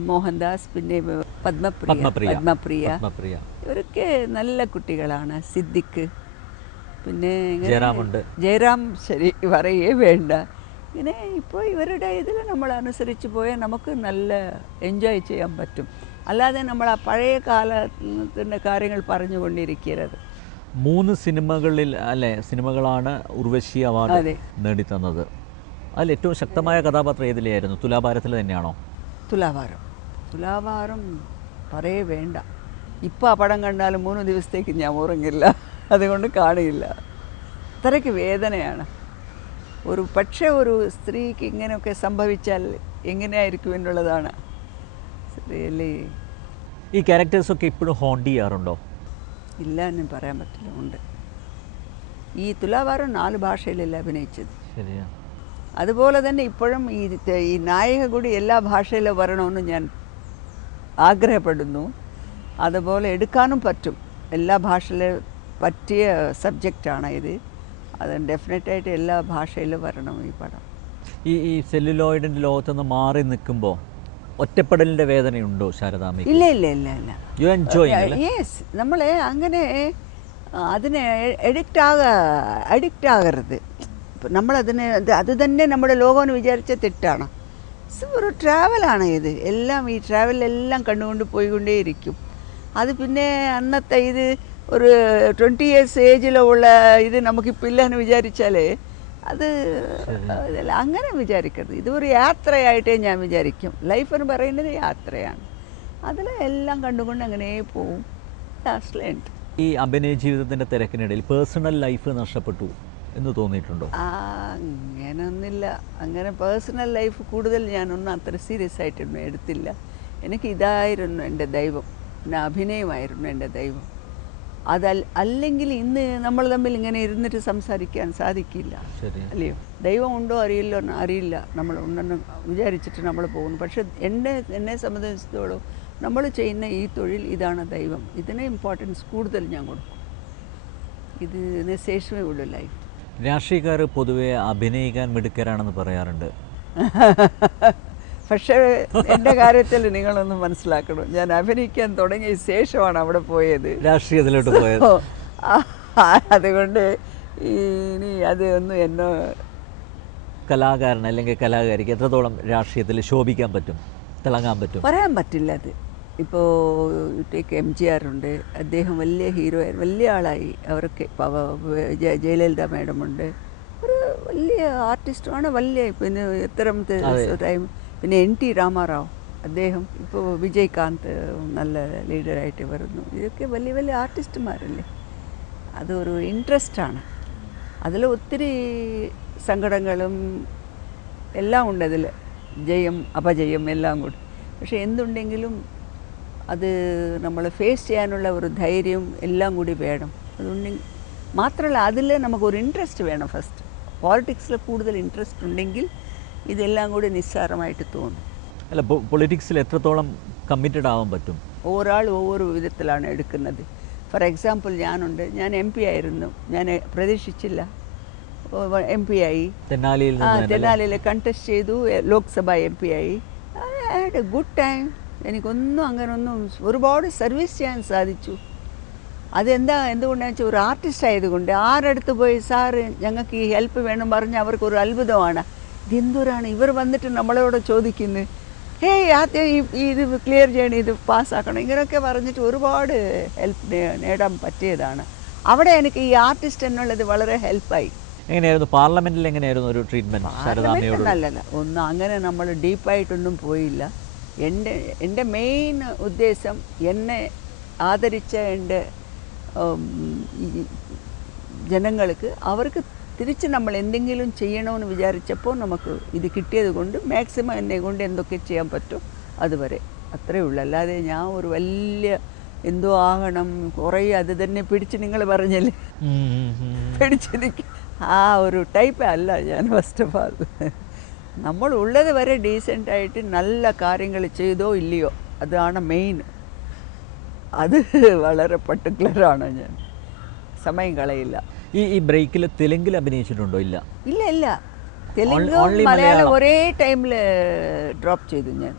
മോഹൻദാസ്, പിന്നെ പത്മപ്രിയ, ഇവരൊക്കെ നല്ല കുട്ടികളാണ്. സിദ്ദിഖ്, പിന്നെ ജയറാം, ശരി പറയേ വേണ്ട. ഇങ്ങനെ ഇപ്പോൾ ഇവരുടെ ഇതിൽ നമ്മൾ അനുസരിച്ച് പോയാൽ നമുക്ക് നല്ല എൻജോയ് ചെയ്യാൻ പറ്റും. അല്ലാതെ നമ്മൾ ആ പഴയ കാലത്തിൻ്റെ കാര്യങ്ങൾ പറഞ്ഞുകൊണ്ടിരിക്കരുത്. 3 സിനിമകളാണ് ഉർവശി അവാർഡ് നേടിത്തന്നത്. അതിൽ ഏറ്റവും ശക്തമായ കഥാപാത്രം ഏതിലായിരുന്നു? തുലാഭാരത്തിൽ തന്നെയാണോ? തുലാഭാരം പറയേ വേണ്ട. ഇപ്പോൾ ആ പടം കണ്ടാലും 3 ദിവസത്തേക്ക് ഞാൻ ഉറങ്ങില്ല, അതുകൊണ്ട് കാണില്ല. അത്രയ്ക്ക് വേദനയാണ്. പക്ഷേ ഒരു സ്ത്രീക്ക് ഇങ്ങനെയൊക്കെ സംഭവിച്ചാൽ എങ്ങനെയായിരിക്കും എന്നുള്ളതാണ് റിയലി. ഈ ക്യാരക്ടേഴ്സൊക്കെ ഇപ്പോഴും ഹോണ്ട് ചെയ്യാറുണ്ടോ? ഇല്ല എന്ന് പറയാൻ പറ്റില്ല, ഉണ്ട്. ഈ തുലാഭാരം 4 ഭാഷയിലല്ല അഭിനയിച്ചത്. ശരിയാ. അതുപോലെ തന്നെ ഇപ്പോഴും ഈ നായിക കൂടി എല്ലാ ഭാഷയിലും വരണമെന്ന് ഞാൻ ആഗ്രഹപ്പെടുന്നു. അതുപോലെ എടുക്കാനും പറ്റും. എല്ലാ ഭാഷയിലും പറ്റിയ സബ്ജക്റ്റാണ് ഇത്. അത് ഡെഫിനറ്റായിട്ട് എല്ലാ ഭാഷയിലും വരണം ഈ പടം. ഈ സെല്ലുലോയിഡിൻ്റെ ലോകത്തുനിന്ന് മാറി നിൽക്കുമ്പോൾ ഒറ്റപ്പെടലിൻ്റെ വേദനയുണ്ടോ ശാരദാമ്മ? ഇല്ല ഇല്ല ഇല്ല ഇല്ല. You enjoy? യെസ്. നമ്മൾ അങ്ങനെ അതിനെ അഡിക്റ്റ് ആകരുത്. ഇപ്പം നമ്മളതിനെ അത് തന്നെ നമ്മുടെ ലോകമെന്ന് വിചാരിച്ച തെറ്റാണ്. ഒരു ട്രാവലാണ് ഇത്. എല്ലാം ഈ ട്രാവലെല്ലാം കണ്ടുകൊണ്ട് പോയിക്കൊണ്ടേയിരിക്കും. അത് പിന്നെ അന്നത്തെ ഇത് ഒരു 20 years ഏജിലുള്ള ഇത് നമുക്കിപ്പോൾ ഇല്ലയെന്ന് വിചാരിച്ചാൽ അത് അങ്ങനെ വിചാരിക്കരുത്. ഇതൊരു യാത്രയായിട്ടേ ഞാൻ വിചാരിക്കും. ലൈഫ് എന്ന് പറയുന്നത് യാത്രയാണ്. അതിൽ എല്ലാം കണ്ടുകൊണ്ട് അങ്ങനെ പോവും. ലാസ്റ്റിൽ ഉണ്ട്. ഈ അഭിനയ ജീവിതത്തിൻ്റെ തിരക്കിനിടയിൽ പേഴ്സണൽ ലൈഫ് നഷ്ടപ്പെട്ടു എന്ന് തോന്നിയിട്ടുണ്ടോ? അങ്ങനെയൊന്നുമില്ല. അങ്ങനെ പേഴ്സണൽ ലൈഫ് കൂടുതൽ ഞാനൊന്നും അത്ര സീരിയസ് ആയിട്ടൊന്നും എടുത്തില്ല. എനിക്ക് ഇതായിരുന്നു എൻ്റെ ദൈവം, പിന്നെ അഭിനയമായിരുന്നു എൻ്റെ ദൈവം. അല്ലെങ്കിൽ ഇന്ന് നമ്മൾ തമ്മിൽ ഇങ്ങനെ ഇരുന്നിട്ട് സംസാരിക്കാൻ സാധിക്കില്ല, അല്ലയോ? ദൈവം ഉണ്ടോ അറിയില്ല, നമ്മൾ ഉണ്ടെന്ന് വിചാരിച്ചിട്ട് നമ്മൾ പോകുന്നു. പക്ഷെ എന്നെ സംബന്ധിച്ചിടത്തോളം നമ്മൾ ചെയ്യുന്ന ഈ തൊഴിൽ ഇതാണ് ദൈവം. ഇതിന് ഇമ്പോർട്ടൻസ് കൂടുതൽ ഞാൻ കൊടുക്കും. ഇതിന് ശേഷമേ ഉള്ളൂ ലൈഫ്. രാഷ്ട്രീയക്കാർ പൊതുവെ അഭിനയിക്കാൻ മിടുക്കരാണെന്ന് പറയാറുണ്ട്. പക്ഷേ എൻ്റെ കാര്യത്തിൽ നിങ്ങളൊന്ന് മനസ്സിലാക്കണം, ഞാൻ അഭിനയിക്കാൻ തുടങ്ങിയ ശേഷമാണ് അവിടെ പോയത്, രാഷ്ട്രീയത്തിലോട്ട് പോയത്. അതുകൊണ്ട് ഇനി അത് ഒന്ന് എന്നോ കലാകാരൻ അല്ലെങ്കിൽ കലാകാരിക്ക് എത്രത്തോളം രാഷ്ട്രീയത്തിൽ ശോഭിക്കാൻ പറ്റും, തിളങ്ങാൻ പറ്റും പറയാൻ പറ്റില്ല. അത് ഇപ്പോൾ MGR ഉണ്ട്, അദ്ദേഹം വലിയ ഹീറോ ആയി, വലിയ ആളായി. അവർക്ക് ജയലളിത മാഡമുണ്ട്, ഒരു വലിയ ആർട്ടിസ്റ്റുമാണ്, വലിയ പിന്നെ എത്രാമത്തെ ടൈം. പിന്നെ NT രാമാറാവ്, അദ്ദേഹം ഇപ്പോൾ വിജയ്കാന്ത് നല്ല ലീഡറായിട്ട് വരുന്നു. ഇതൊക്കെ വലിയ വലിയ ആർട്ടിസ്റ്റുമാരല്ലേ. അതൊരു ഇൻട്രസ്റ്റാണ്. അതിൽ ഒത്തിരി സങ്കടങ്ങളും എല്ലാം ഉണ്ട്, അതിൽ ജയം അപജയം എല്ലാം കൂടി. പക്ഷേ എന്തുണ്ടെങ്കിലും അത് നമ്മൾ ഫേസ് ചെയ്യാനുള്ള ഒരു ധൈര്യം എല്ലാം കൂടി വേണം. അതുണ്ടെങ്കിൽ മാത്രമല്ല, അതിൽ നമുക്കൊരു ഇൻട്രസ്റ്റ് വേണം. ഫസ്റ്റ് പോളിറ്റിക്സിൽ കൂടുതൽ ഇൻട്രസ്റ്റ് ഉണ്ടെങ്കിൽ ഇതെല്ലാം കൂടി നിസ്സാരമായിട്ട് തോന്നും. അല്ല, പൊളിറ്റിക്സിൽ എത്രത്തോളം കമ്മിറ്റഡ് ആവാൻ പറ്റും? ഒരാൾ ഒவ்வொரு വിധത്തിലാണ് എടുക്കുന്നത്. ഫോർ എക്സാമ്പിൾ, ഞാൻ MP ആയിരുന്നു. ഞാൻ പ്രതീക്ഷിച്ചില്ല, എം പി ആയി. തെന്നാലിയിൽ തെന്നാലിയിൽ കണ്ടസ്റ്റ് ചെയ്തു, ലോക്സഭ എം പി ആയി. I had A good time. എനിക്കൊന്നും അങ്ങനൊന്നും ഒരുപാട് സർവീസ് ചെയ്യാൻ സാധിച്ചു. എന്തുകൊണ്ടാണെന്ന് വെച്ചാൽ ഒരു ആർട്ടിസ്റ്റ് ആയതുകൊണ്ട് ആരടുത്ത് പോയി സാറ് ഞങ്ങൾക്ക് ഈ ഹെൽപ്പ് വേണം പറഞ്ഞ് അവർക്കൊരു അത്ഭുതമാണ്. ഇതെന്തോരാണ് ഇവർ വന്നിട്ട് നമ്മളോട് ചോദിക്കുന്നത്, ഹേയ് ആദ്യം ഇത് ക്ലിയർ ചെയ്യണം, ഇത് പാസ്സാക്കണം, ഇങ്ങനെയൊക്കെ പറഞ്ഞിട്ട് ഒരുപാട് ഹെൽപ്പ് നേടാൻ പറ്റിയതാണ്. അവിടെ എനിക്ക് ഈ ആർട്ടിസ്റ്റ് എന്നുള്ളത് വളരെ ഹെൽപ്പായി. എങ്ങനെയായിരുന്നു പാർലമെന്റിൽ എങ്ങനെയായിരുന്നു ഒരു ട്രീറ്റ്മെന്റ്? നല്ലല്ല, ഒന്നും അങ്ങനെ നമ്മൾ ഡീപ്പായിട്ടൊന്നും പോയില്ല. എൻ്റെ മെയിൻ ഉദ്ദേശം എന്നെ ആദരിച്ച എൻ്റെ ജനങ്ങൾക്ക് അവർക്ക് തിരിച്ച് നമ്മൾ എന്തെങ്കിലും ചെയ്യണമെന്ന് വിചാരിച്ചപ്പോൾ നമുക്ക് ഇത് കിട്ടിയത് കൊണ്ട് മാക്സിമം എന്നെ കൊണ്ട് എന്തൊക്കെ ചെയ്യാൻ പറ്റും അതുവരെ, അത്രയേ ഉള്ളൂ. അല്ലാതെ ഞാൻ ഒരു വലിയ എന്തോ ആകണം കുറേ അത് തന്നെ പിടിച്ച് നിങ്ങൾ പറഞ്ഞല്ലേ പിടിച്ചെനിക്ക് ആ ഒരു ടൈപ്പ് അല്ല ഞാൻ. ഫസ്റ്റ് ഓഫ് ആൾ നമ്മൾ ഉള്ളത് വരെ ഡീസൻ്റായിട്ട് നല്ല കാര്യങ്ങൾ ചെയ്തോ ഇല്ലയോ അതാണ് മെയിൻ. അത് വളരെ പർട്ടിക്കുലറാണ്. ഞാൻ സമയം കളയില്ല. ഈ ബ്രേക്കിൽ തെലുങ്കിൽ അഭിനയിച്ചിട്ടുണ്ടോ? ഇല്ല ഇല്ല തെലുങ്കും മലയാളം ഒരേ ടൈമിൽ ഡ്രോപ്പ് ചെയ്തു ഞാൻ.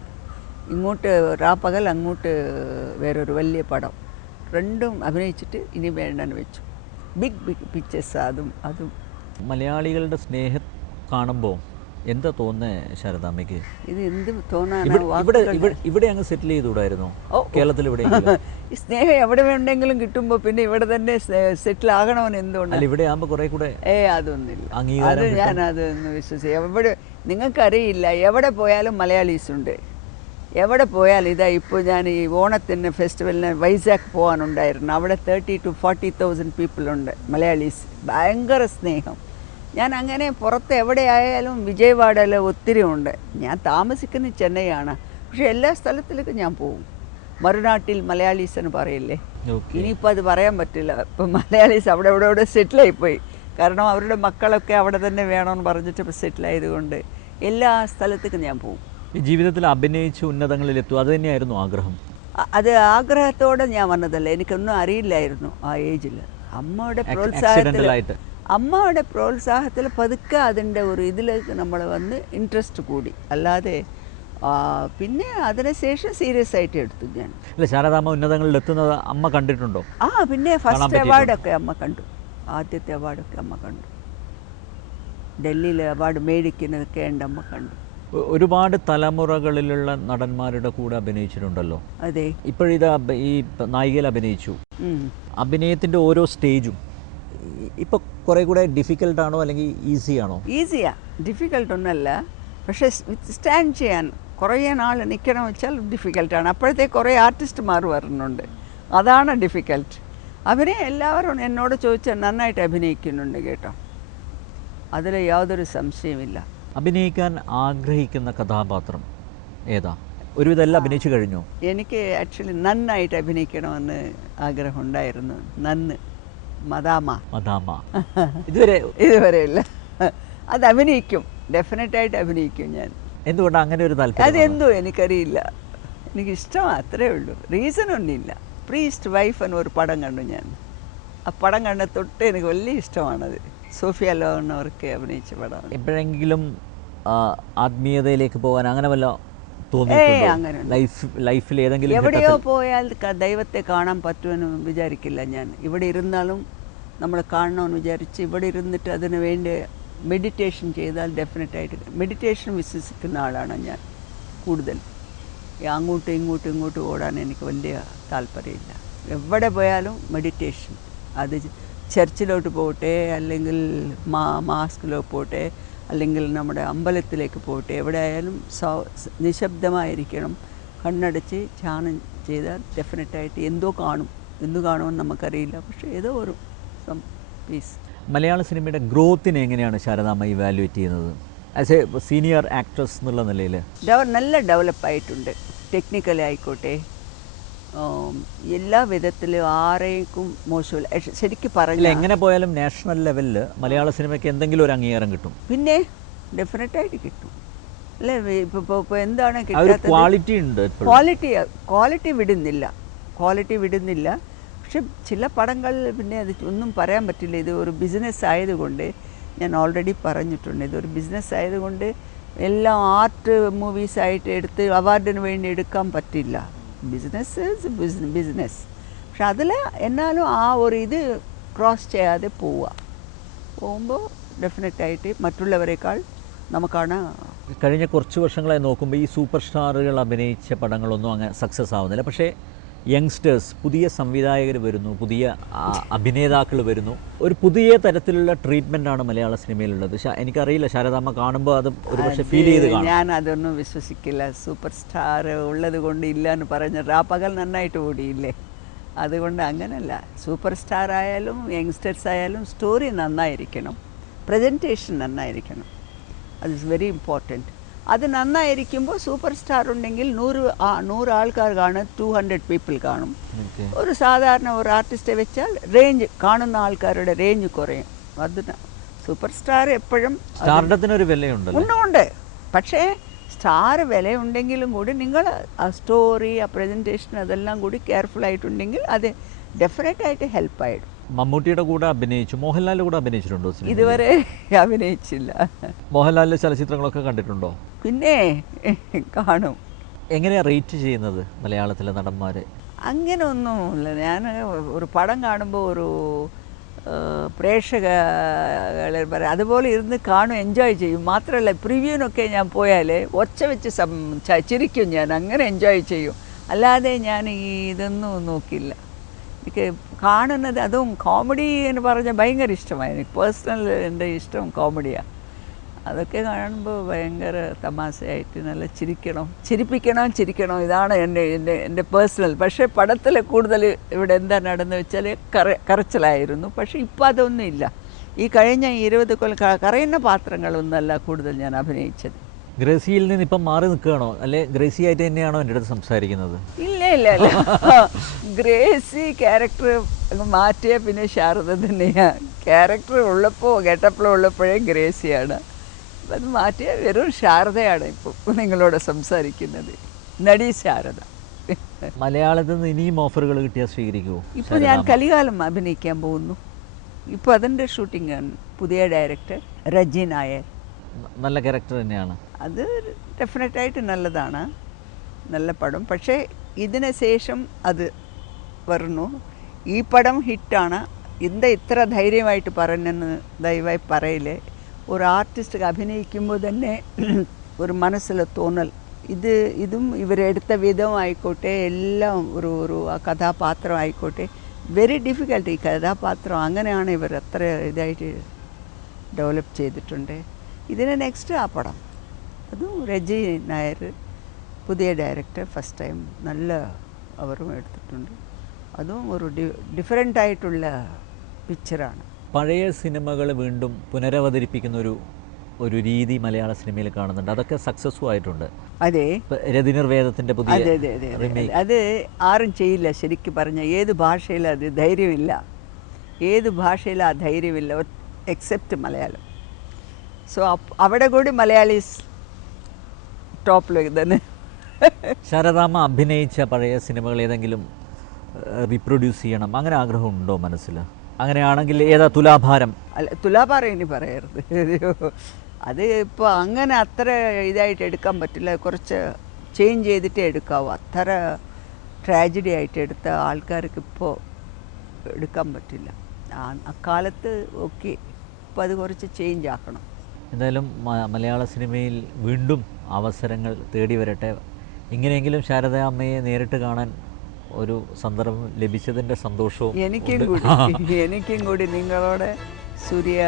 ഇങ്ങോട്ട് രാപ്പകൽ, അങ്ങോട്ട് വേറൊരു വലിയ പടം, രണ്ടും അഭിനയിച്ചിട്ട് ഇനി വേണ്ടെന്ന് വെച്ചു. Big pictures. അതും മലയാളികളുടെ സ്നേഹം കാണുമ്പോൾ എന്താ തോന്നുന്നത് ശാരദാമ്മയ്ക്ക്? ഇത് എന്ത് തോന്നാൻ, ഇവിടെ അങ്ങ് സെറ്റിൽ ചെയ്തുകൂടായിരുന്നോ? കേരളത്തിൽ ഇവിടെ ഈ സ്നേഹം എവിടെ വേണ്ടെങ്കിലും കിട്ടുമ്പോൾ പിന്നെ ഇവിടെ തന്നെ സെറ്റിൽ ആകണമെന്ന് എന്തുകൊണ്ട്? ഇവിടെ ആകുമ്പോൾ കുറെ കൂടെ അതൊന്നുമില്ല. അത് ഞാൻ അതൊന്ന് വിശ്വസിക്കും. എവിടെ നിങ്ങൾക്കറിയില്ല, എവിടെ പോയാലും മലയാളീസ് ഉണ്ട്. എവിടെ പോയാലും ഇതാ ഇപ്പോൾ ഞാൻ ഈ ഓണത്തിന് ഫെസ്റ്റിവലിന് വൈസാഗ് പോകാനുണ്ടായിരുന്നു. അവിടെ 30,000 to 40,000 പീപ്പിളുണ്ട് മലയാളീസ്. ഭയങ്കര സ്നേഹം. ഞാൻ അങ്ങനെ പുറത്ത് എവിടെയായാലും വിജയവാഡയിൽ ഒത്തിരി ഉണ്ട്. ഞാൻ താമസിക്കുന്നത് ചെന്നൈയാണ്, പക്ഷേ എല്ലാ സ്ഥലത്തിലേക്കും ഞാൻ പോകും. മറുനാട്ടിൽ മലയാളീസ് എന്ന് പറയില്ലേ, ഇനിയിപ്പോൾ അത് പറയാൻ പറ്റില്ല. ഇപ്പം മലയാളീസ് അവിടെ സെറ്റിലായിപ്പോയി. കാരണം അവരുടെ മക്കളൊക്കെ അവിടെ തന്നെ വേണമെന്ന് പറഞ്ഞിട്ട് ഇപ്പോൾ സെറ്റിലായതുകൊണ്ട് എല്ലാ സ്ഥലത്തേക്കും ഞാൻ പോകും. ഈ ജീവിതത്തിൽ അഭിനയിച്ച് ഉന്നതങ്ങളിലെത്തും, അത് തന്നെയായിരുന്നു ആഗ്രഹം? അത് ആഗ്രഹത്തോടെ ഞാൻ വന്നതല്ല, എനിക്കൊന്നും അറിയില്ലായിരുന്നു ആ ഏജിൽ. അമ്മയുടെ പ്രോത്സാഹത്തിൽ പതുക്കെ അതിൻ്റെ ഒരു ഇതിലേക്ക് നമ്മൾ വന്ന് ഇൻട്രസ്റ്റ് കൂടി. അല്ലാതെ പിന്നെ അതിനുശേഷം സീരിയസ് ആയിട്ട് എടുത്തു ഞാൻ. അല്ല, ശാരദാമ്മ ഉന്നതങ്ങളിൽ എത്തുന്നത് അമ്മ കണ്ടിട്ടുണ്ടോ? പിന്നെ ഫസ്റ്റ് അവാർഡൊക്കെ അമ്മ കണ്ടു. ആദ്യത്തെ അവാർഡൊക്കെ അമ്മ കണ്ടു. ഡൽഹിയിൽ അവാർഡ് മേടിക്കുന്നതൊക്കെ എൻ്റെ അമ്മ കണ്ടു. ഒരുപാട് തലമുറകളിലുള്ള നടന്മാരുടെ കൂടെ അഭിനയിച്ചിട്ടുണ്ടല്ലോ. അതെ. ഇപ്പോഴിത് ഈ നായികയിൽ അഭിനയിച്ചു. അഭിനയത്തിൻ്റെ ഓരോ സ്റ്റേജും ഇപ്പോൾ കുറേ കൂടെ ഡിഫിക്കൽട്ടാണോ അല്ലെങ്കിൽ ഈസിയാണോ? ഈസിയാ, ഡിഫിക്കൽട്ടൊന്നുമല്ല. പക്ഷേ സ്റ്റാൻഡ് ചെയ്യാൻ കുറേ നാൾ നിൽക്കണം വെച്ചാൽ ഡിഫിക്കൽട്ടാണ്. അപ്പോഴത്തേക്ക് കുറേ ആർട്ടിസ്റ്റുമാർ വരുന്നുണ്ട്, അതാണ് ഡിഫിക്കൽട്ട്. അവരെ എല്ലാവരും എന്നോട് ചോദിച്ചാൽ നന്നായിട്ട് അഭിനയിക്കുന്നുണ്ട് കേട്ടോ, അതിൽ യാതൊരു സംശയമില്ല. അഭിനയിക്കാൻ ആഗ്രഹിക്കുന്ന കഥാപാത്രം ഏതാ? ഒരുവിധം എല്ലാം അഭിനയിച്ചു കഴിഞ്ഞു. എനിക്ക് ആക്ച്വലി നന്നായിട്ട് അഭിനയിക്കണമെന്ന് ആഗ്രഹം ഉണ്ടായിരുന്നു. മദാമ ഇതുവരെ ഇല്ല. അത് അഭിനയിക്കും, ഡെഫിനറ്റായിട്ട് അഭിനയിക്കും ഞാൻ. എന്തുകൊണ്ടാണ് അങ്ങനെ ഒരു താല്പര്യം? അതെന്തോ എനിക്കറിയില്ല, എനിക്കിഷ്ടമാണ്, അത്രേ ഉള്ളൂ. റീസണൊന്നുമില്ല. പ്രീസ്റ്റ് വൈഫ് എന്നൊരു പടം കണ്ടു ഞാൻ. ആ പടം കണ്ട തൊട്ട് എനിക്ക് വലിയ ഇഷ്ടമാണത്. സോഫിയ ലോറൻ അവർക്ക് അഭിനയിച്ച പടം. എപ്പോഴെങ്കിലും ആത്മീയതയിലേക്ക് പോകാൻ അങ്ങനെ വല്ല തോന്നിയിട്ടുണ്ടോ? അങ്ങനെ ലൈഫിൽ ഏതെങ്കിലും എവിടെയോ പോയാൽ ദൈവത്തെ കാണാൻ പറ്റുമെന്ന് വിചാരിക്കില്ല ഞാൻ. ഇവിടെ ഇരുന്നാലും നമ്മൾ കാണണമെന്ന് വിചാരിച്ച് ഇവിടെ ഇരുന്നിട്ട് അതിന് വേണ്ടി മെഡിറ്റേഷൻ ചെയ്താൽ ഡെഫിനറ്റായിട്ട് മെഡിറ്റേഷൻ വിശ്വസിക്കുന്ന ആളാണ് ഞാൻ കൂടുതൽ. അങ്ങോട്ടും ഇങ്ങോട്ടും ഓടാൻ എനിക്ക് വലിയ താല്പര്യമില്ല. എവിടെ പോയാലും മെഡിറ്റേഷൻ. അത് ചർച്ചിലോട്ട് പോകട്ടെ, അല്ലെങ്കിൽ മാസ്കിലോ പോട്ടെ, അല്ലെങ്കിൽ നമ്മുടെ അമ്പലത്തിലേക്ക് പോകട്ടെ, എവിടെ ആയാലും നിശബ്ദമായിരിക്കണം. കണ്ണടച്ച് ധ്യാനം ചെയ്താൽ ഡെഫിനറ്റായിട്ട് എന്തു കാണുമെന്ന് നമുക്കറിയില്ല, പക്ഷേ ഏതോ ഒരു പീസ്. മലയാള സിനിമയുടെ ഗ്രോത്തിനെ എങ്ങനെയാണ് ശാരദാമ്മ ഇവാലുവേറ്റ് ചെയ്യുന്നത് ആസ് എ സീനിയർ ആക്ട്രസ് എന്നുള്ള നിലയിൽ? നല്ല ഡെവലപ്പായിട്ടുണ്ട്. ടെക്നിക്കലി ആയിക്കോട്ടെ, എല്ലാ വിധത്തിലും ആരെയും മോശമില്ല. ശരിക്കും പറഞ്ഞില്ല, എങ്ങനെ പോയാലും നാഷണൽ ലെവലിൽ മലയാള സിനിമയ്ക്ക് എന്തെങ്കിലും ഒരു അംഗീകാരം കിട്ടും. പിന്നെ ഡെഫിനറ്റായിട്ട് കിട്ടും അല്ലേ? ഇപ്പോൾ എന്താണ് കിട്ടാത്തത്? ക്വാളിറ്റി ഉണ്ട്. ക്വാളിറ്റി വിടുന്നില്ല. പക്ഷെ ചില പടങ്ങളിൽ പിന്നെ അത് ഒന്നും പറയാൻ പറ്റില്ല. ഇത് ഒരു ബിസിനസ് ആയതുകൊണ്ട് ഞാൻ ഓൾറെഡി പറഞ്ഞിട്ടുണ്ട്, ഇതൊരു ബിസിനസ് ആയതുകൊണ്ട് എല്ലാം ആർട്ട് മൂവീസായിട്ട് എടുത്ത് അവാർഡിന് വേണ്ടി എടുക്കാൻ പറ്റില്ല. Business business. പക്ഷെ അതിൽ എന്നാലും ആ ഒരു ഇത് ക്രോസ് ചെയ്യാതെ പോകുമ്പോൾ ഡെഫിനറ്റായിട്ട് മറ്റുള്ളവരെക്കാൾ നമുക്കാണ്. കഴിഞ്ഞ കുറച്ച് വർഷങ്ങളായി നോക്കുമ്പോൾ ഈ സൂപ്പർ സ്റ്റാറുകൾ അഭിനയിച്ച പടങ്ങളൊന്നും അങ്ങനെ സക്സസ് ആവുന്നില്ല. പക്ഷേ യങ്സ്റ്റേഴ്സ്, പുതിയ സംവിധായകർ വരുന്നു, പുതിയ അഭിനേതാക്കൾ വരുന്നു. ഒരു പുതിയ തരത്തിലുള്ള ട്രീറ്റ്മെൻറ്റാണ് മലയാള സിനിമയിലുള്ളത്. എനിക്കറിയില്ല, ശാരദാമ്മ കാണുമ്പോൾ അത് ഒരു പക്ഷേ ഫീൽ ചെയ്ത് കാണും. ഞാൻ അതൊന്നും വിശ്വസിക്കില്ല. സൂപ്പർ സ്റ്റാർ ഉള്ളത് കൊണ്ട് ഇല്ല എന്ന് പറഞ്ഞ പകൽ നന്നായിട്ട് ഓടിയില്ലേ, അതുകൊണ്ട് അങ്ങനെയല്ല. സൂപ്പർ സ്റ്റാർ ആയാലും യങ്സ്റ്റേഴ്സ് ആയാലും സ്റ്റോറി നന്നായിരിക്കണം, പ്രസൻറ്റേഷൻ നന്നായിരിക്കണം. അത് ഇസ് വെരി ഇമ്പോർട്ടൻറ്റ്. അത് നന്നായിരിക്കുമ്പോൾ സൂപ്പർ സ്റ്റാർ ഉണ്ടെങ്കിൽ 100 ആൾക്കാർ കാണും, 200 പീപ്പിൾ കാണും. ഒരു സാധാരണ ഒരു ആർട്ടിസ്റ്റെ വെച്ചാൽ റേഞ്ച്, കാണുന്ന ആൾക്കാരുടെ റേഞ്ച് കുറയും. അതിന് സൂപ്പർ സ്റ്റാർ എപ്പോഴും സ്റ്റാർഡത്തിനൊരു വിലയുണ്ട്. ഉണ്ട്. പക്ഷേ സ്റ്റാർ വിലയുണ്ടെങ്കിലും കൂടി നിങ്ങൾ ആ സ്റ്റോറി, ആ പ്രസൻറ്റേഷൻ അതെല്ലാം കൂടി കെയർഫുൾ ആയിട്ടുണ്ടെങ്കിൽ അത് ഡെഫിനറ്റായിട്ട് ഹെൽപ്പായിടും. മമ്മൂട്ടിയുടെ കൂടെ അഭിനയിച്ചു, മോഹൻലാലിൻ്റെ കൂടെ അഭിനയിച്ചിട്ടുണ്ടോ? ഇതുവരെ അഭിനയിച്ചില്ല. മോഹൻലാലിൻ്റെ ചലച്ചിത്രങ്ങളൊക്കെ കണ്ടിട്ടുണ്ടോ? പിന്നെ കാണും. എങ്ങനെയാണ് റേറ്റ് ചെയ്യുന്നത് മലയാളത്തിലെ നടന്മാർ? അങ്ങനെ ഒന്നുമില്ല. ഞാൻ ഒരു പടം കാണുമ്പോൾ ഒരു പ്രേക്ഷകളെ പറയാം അതുപോലെ ഇരുന്ന് കാണും, എൻജോയ് ചെയ്യും. മാത്രമല്ല പ്രിവ്യൂവിനൊക്കെ ഞാൻ പോയാൽ ഒച്ച വെച്ച് ചിരിക്കും. ഞാൻ അങ്ങനെ എൻജോയ് ചെയ്യും. അല്ലാതെ ഞാൻ ഇതൊന്നും നോക്കില്ല. എനിക്ക് കാണുന്നത്, അതും കോമഡി എന്ന് പറഞ്ഞാൽ ഭയങ്കര ഇഷ്ടമാണ്. എനിക്ക് പേഴ്സണൽ എൻ്റെ ഇഷ്ടം കോമഡിയാണ്. അതൊക്കെ കാണുമ്പോൾ ഭയങ്കര തമാശയായിട്ട് നല്ല ചിരിപ്പിക്കണം. ഇതാണ് എൻ്റെ പേഴ്സണൽ. പക്ഷേ പടത്തിൽ കൂടുതൽ ഇവിടെ എന്താ നടന്നു വെച്ചാൽ കരച്ചിലായിരുന്നു. പക്ഷേ ഇപ്പോൾ അതൊന്നും ഇല്ല. ഈ കഴിഞ്ഞ 20 കൊല്ലം കരയുന്ന പാത്രങ്ങളൊന്നുമല്ല കൂടുതൽ ഞാൻ അഭിനയിച്ചത്. ഗ്രേസിയിൽ നിന്ന് ഇപ്പം മാറി നിൽക്കുകയാണോ, അല്ലെ ഗ്രേസി ആയിട്ട് തന്നെയാണോ എൻ്റെ അടുത്ത് സംസാരിക്കുന്നത്? ഇല്ല. ഗ്രേസി ക്യാരക്ടർ മാറ്റിയ പിന്നെ ശാരദ തന്നെയാണ്. ക്യാരക്ടർ ഉള്ളപ്പോൾ ഗെറ്റപ്പിലുള്ളപ്പോഴേ ഗ്രേസിയാണ്. അത് മാറ്റിയ വെറും ശാരദയാണ് ഇപ്പോൾ നിങ്ങളോട് സംസാരിക്കുന്നത്, നടി ശാരദ. മലയാളത്തിൽ നിന്ന് ഇനിയും ഓഫറുകൾ കിട്ടിയാൽ സ്വീകരിക്കുമോ? ഇപ്പോൾ ഞാൻ കലികാലം അഭിനയിക്കാൻ പോകുന്നു. ഇപ്പോൾ അതിൻ്റെ ഷൂട്ടിംഗ് ആണ്. പുതിയ ഡയറക്ടർ രജി നായർ. നല്ല ക്യാരക്ടർ തന്നെയാണ്. അത് ഡെഫിനറ്റായിട്ട് നല്ലതാണ്, നല്ല പടം. പക്ഷേ ഇതിന് ശേഷം അത് വരുന്നു. ഈ പടം ഹിറ്റാണ്. ഇത്ര ധൈര്യമായിട്ട് പറഞ്ഞെന്ന് ദയവായി പറയില്ലേ. ഒരു ആർട്ടിസ്റ്റ് അഭിനയിക്കുമ്പോൾ തന്നെ ഒരു മനസ്സിൽ തോന്നൽ, ഇതും ഇവരെടുത്ത വിധമായിക്കോട്ടെ, എല്ലാം ഒരു ആ കഥാപാത്രം ആയിക്കോട്ടെ, വെരി ഡിഫിക്കൽട്ട്. ഈ കഥാപാത്രം അങ്ങനെയാണ് ഇവർ അത്ര ഇതായിട്ട് ഡെവലപ്പ് ചെയ്തിട്ടുണ്ട്. ഇതിന് നെക്സ്റ്റ് ആ പടം, അതും രജി നായർ പുതിയ ഡയറക്ടർ, ഫസ്റ്റ് ടൈം നല്ല അവരും എടുത്തിട്ടുണ്ട്. അതും ഒരു ഡിഫറെൻ്റ് ആയിട്ടുള്ള പിക്ചറാണ്. പഴയ സിനിമകൾ വീണ്ടും പുനരവതരിപ്പിക്കുന്ന ഒരു രീതി മലയാള സിനിമയിൽ കാണുന്നുണ്ട്. അതൊക്കെ സക്സസ്ഫുൾ ആയിട്ടുണ്ട്. അതെ, രതിനിർവേദത്തിൻ്റെ പുതിയ അത് ആരും ചെയ്യില്ല. ശരിക്കും പറഞ്ഞാൽ ഏത് ഭാഷയിലും അത് ധൈര്യമില്ല. ഏത് ഭാഷയിലും ആ ധൈര്യമില്ല, എക്സെപ്റ്റ് മലയാളം. സോ അവിടെ കൂടി മലയാളീസ് ടോപ്പിലേക്ക് തന്നെ. ശാരദാമ്മ അഭിനയിച്ച പഴയ സിനിമകൾ ഏതെങ്കിലും റീപ്രൊഡ്യൂസ് ചെയ്യണം, അങ്ങനെ ആഗ്രഹമുണ്ടോ മനസ്സിൽ? അങ്ങനെയാണെങ്കിൽ ഏതാ? തുലാഭാരം. അല്ല, തുലാഭാരം ഇനി പറയരുത്. അത് ഇപ്പോൾ അങ്ങനെ അത്ര ഇതായിട്ട് എടുക്കാൻ പറ്റില്ല. കുറച്ച് ചേഞ്ച് ചെയ്തിട്ടേ എടുക്കാവൂ. അത്ര ട്രാജഡി ആയിട്ട് എടുത്ത ആൾക്കാർക്ക് ഇപ്പോൾ എടുക്കാൻ പറ്റില്ല. അക്കാലത്ത് ഓക്കെ, ഇപ്പോൾ അത് കുറച്ച് ചേഞ്ച് ആക്കണം. എന്തായാലും മലയാള സിനിമയിൽ വീണ്ടും അവസരങ്ങൾ തേടി വരട്ടെ. ഇങ്ങനെയെങ്കിലും ശാരദാമ്മയെ നേരിട്ട് കാണാൻ ഒരു സന്ദർഭം ലഭിച്ചതിൻ്റെ സന്തോഷവും എനിക്കും കൂടി നിങ്ങളോട്, സൂര്യ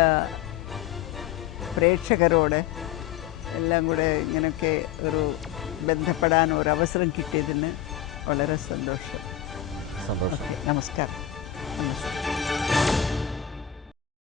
പ്രേക്ഷകരോട് എല്ലാം കൂടെ ഇങ്ങനെയൊക്കെ ഒരു ബന്ധപ്പെടാൻ ഒരു അവസരം കിട്ടിയതിന് വളരെ സന്തോഷം. നമസ്കാരം. നമസ്കാരം.